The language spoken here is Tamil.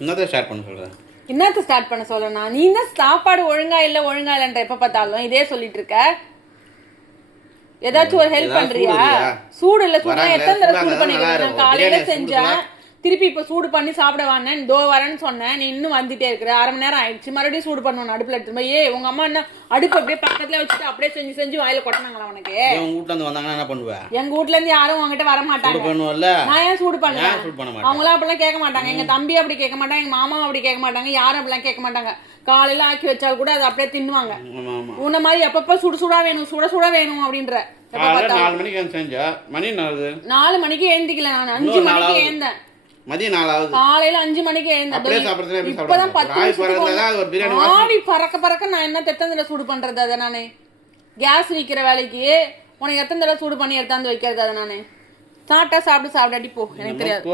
என்னத்த ஸ்டார்ட் பண்ண சொல்கிறேன்? என்னத்த ஸ்டார்ட் பண்ண சொல்லனா? நீ தான் சாப்பாடு ஒழுங்கா இல்லைன்ற எப்ப பார்த்தாலும் இதே சொல்லிட்டு இருக்க. ஏதாச்சும் ஒரு ஹெல்ப் பண்றியா? சூடு இல்ல சூடு எத்தனை தடவை சூடு பண்ணிருக்கேன். காலையில செஞ்சேன், திருப்பி இப்ப சூடு பண்ணி சாப்பிட வானேன், தோ வரேன்னு சொன்னேன், நீ இன்னும் வந்துட்டே இருக்கிற. அரை மணி நேரம் ஆயிடுச்சு, மறுபடியும் சூடு பண்ணணும் அடுப்புல எடுத்து போய். உங்க அம்மா என்ன அடுப்பு அப்படியே பக்கத்துல வச்சுட்டு அப்படியே செஞ்சு செஞ்சு வாயில கொட்டினாங்களா உனக்கு? உங்க வீட்டுல இருந்து வந்தாங்கன்னா என்ன பண்ணுவ? எங்க வீட்டுல இருந்து யாரும் உங்ககிட்ட வர மாட்டாங்க. நான் ஏன் சூடு பண்ணுவேன்? அவங்களாம் அப்படிலாம் கேட்க மாட்டாங்க. எங்க தம்பி அப்படி கேட்க மாட்டாங்க, எங்க மாமா அப்படி கேட்க மாட்டாங்க, யாரும் அப்படிலாம் கேட்க மாட்டாங்க. காலையில ஆக்கி வச்சால் கூட அதை அப்படியே தின்னுவாங்க. உன்ன மாதிரி எப்பப்ப சுடு சுடா வேணும் சுட சுட வேணும் அப்படின்ற. 4 மணிக்கு செஞ்சா மணி 4 மணிக்கு எழுந்திக்கல, நான் 5 மணிக்கு எழுந்தேன். மதியம் 4 ஆகுது. காலையில 5 மணிக்கு எழுந்தேன். இப்பதான் 10 ஆவி பறக்க பறக்க நான் என்ன எத்தனை தடவை சூடு பண்றது? அதை நானு கேஸ் விற்கிற வேலைக்கு உனக்கு எத்தனை தடவை சூடு பண்ணி எடுத்தாந்து வைக்கிறது? அதை நானு சாப்பிட்டா சாப்பிடாட்டி போ, எனக்கு தெரியாது.